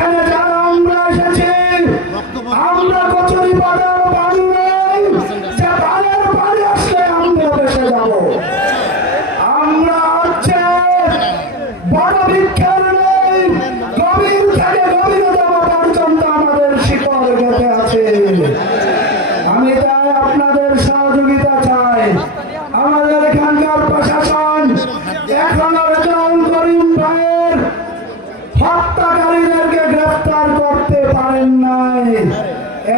এখানে আমাদের আছে। আপনাদের সহযোগিতা এখানকার প্রশাসন এখনও রেজাউল করিম ভাইয়ের হত্যাকারীদেরকে গ্রেফতার করতে পারেন নাই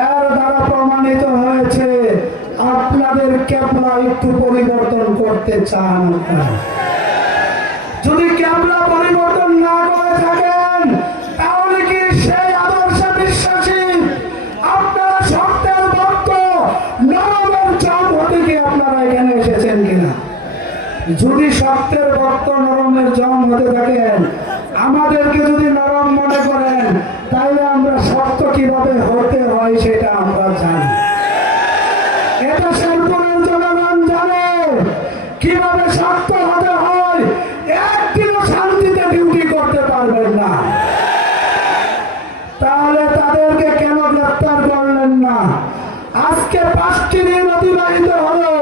এর দ্বারা প্রমাণিত হয়েছে, আপনাদের ক্যাবলা একটু পরিবর্তন করতে চান। যদি ক্যাবলা পরিবর্তন না করে থাকেন, তাহলে কি সেই আদর্শে বিশ্বাসী, আপনারা সত্যের ভক্ত, নরমের চাপ হতে কি আপনারা এখানে এসেছেন কিনা? যদি সত্যের ভক্ত নরমের জম হতে থাকেন, আমাদেরকে যদি নরম মনে করেন তাহলে আমরা কীভাবে হতে হয় সেটা আমরা জানি। এটা শেরপুরের জনগণ জানে। কীভাবে সত্য হতে হয়, একদিনও শান্তিতে ডিউটি করতে পারবেন না। তাহলে তাদেরকে কেন গ্রেফতার করলেন না? আজকে পাঁচটি দিন অতিবাহিত হলো।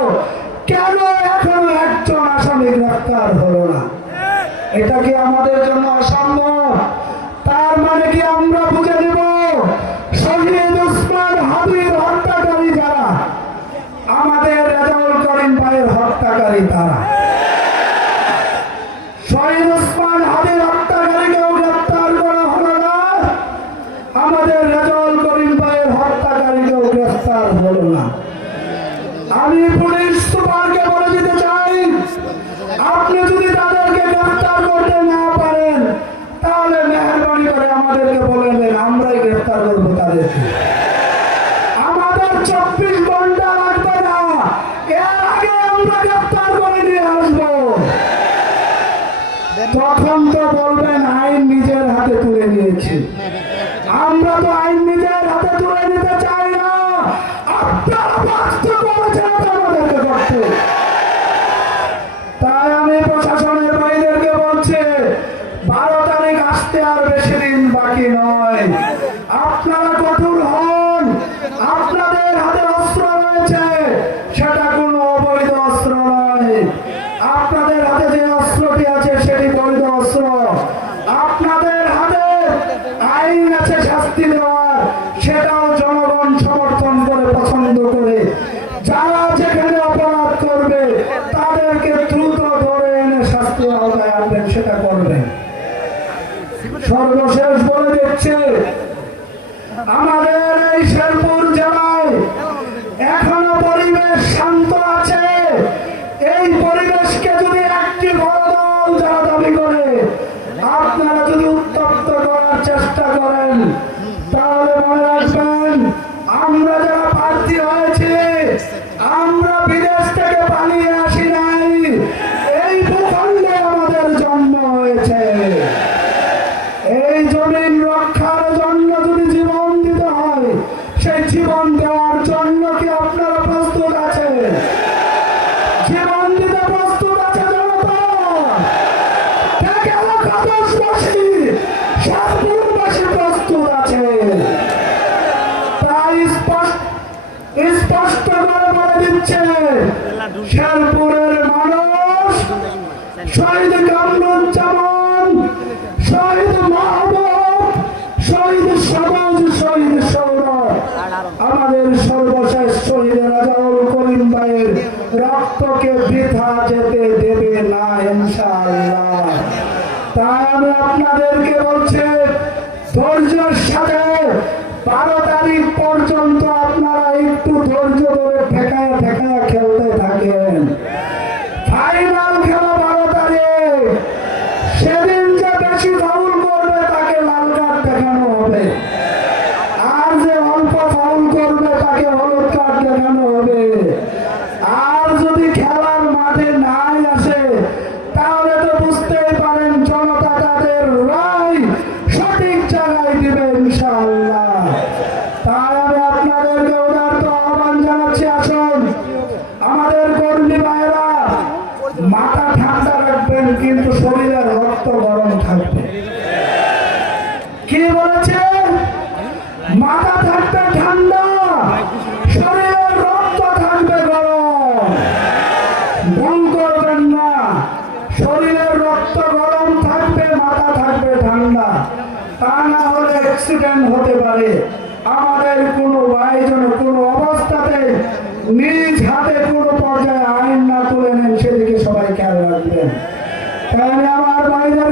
কেন এখনও একজন আসামি গ্রেফতার হলো না? এটা কি আমাদের জন্য অসম্ভব তার মানে কি আমরা বুঝে নিব শহীদ উসমান হাবির হত্যাকারী যারা আমাদের রেজাউল করিম ভাইয়ের হত্যাকারী তারা শহীদ উসমান হাবির হত্যাকারীকেও গ্রেফতার করা হলো না আমাদের রেজাউল করিম ভাইয়ের হত্যাকারীকেও গ্রেফতার না। আমি পুলিশ সুপারকে বলে দিতে চাই, আপনি যদি তাদেরকে গ্রেফতার করতে না পারেন, তাহলে মেহরবানি করে আমাদেরকে বলে দেন, আমরাই গ্রেফতার করব তাদেরকে। আমাদের চব্বিশ ঘণ্টা লাগবে না, এর আগে আমরা গ্রেফতার করে নিয়ে আসব। তখন তো বলবেন, আইন নিজের হাতে তুলে নিয়েছি। আমরা তো আইন দিন নয়। আপনারা কঠোর হন। আপনাদের হাতে অস্ত্র রয়েছে। সেটা কোনো অবৈধ অস্ত্র নয়। আপনাদের হাতে যে অস্ত্রটি আছে, সেটি বৈধ অস্ত্র। আপনাদের হাতে আইন আছে শাস্তি দেওয়ার। সেটাও জনগণ সমর্থন করে, পছন্দ করে। যারা যেখানে অপরাধ করবে, তাদেরকে দ্রুত ধরে এনে শাস্তি আওতায় আনবেন, সেটা করবেন। সর্বশেষ বলে দিচ্ছে, আমাদের এই শেরপুর জেলায় এখনও পরিবেশ শান্ত আছে। এই পরিবেশকে যদি একটি বড় দল দাবি করে, আপনারা যদি উত্তপ্ত করার চেষ্টা করেন, তাহলে মনে রাখবেন, আমরা যারা প্রার্থী হয়েছি, আমরা বিদেশ থেকে পালিয়ে কাগজবাসী সাতপুরবাসী প্রস্তুত সমাজ শহীদ সৌরভ। আমাদের সর্বশেষ শহীদ রাজাউল করিম রক্তকে বৃথা যেতে দেবে না, ইনশাআল্লাহ। তাই আপনাদেরকে বলছি, ধৈর্যের সাথে বারো তারিখ পর্যন্ত আপনারা একটু ধৈর্য ধরে ঠেকায় ঠেকায় খেলতে থাকেন। ফাইনাল খেলা বারো তারিখ। সেদিন যে বেশি ফাউল করবে, তাকে লাল কার্ড দেখানো হবে। আর যে অল্প ফাউল করবে, তাকে হলুদ কার্ড দেখানো হবে। আর যদি খেলার মাঠে নাই আসে, তাহলে তো বুঝতেই মাথা ঠান্ডা রাখবেন, কিন্তু শরীরের রক্ত গরম থাকবে। কি বলেছে? মাথা থাকবে ঠান্ডা, শরীরের রক্ত থাকবে গরম। করবেন না, শরীরের রক্ত গরম থাকবে, মাথা থাকবে ঠান্ডা। তা না হলে অ্যাক্সিডেন্ট হতে পারে। আমাদের কোনো আয়োজনে কোনো অবস্থাতে নিজ হাতে কোনো পর্যায়ে সেদিকে সবাই খেয়াল রাখবেন। তাহলে আমার বাইরে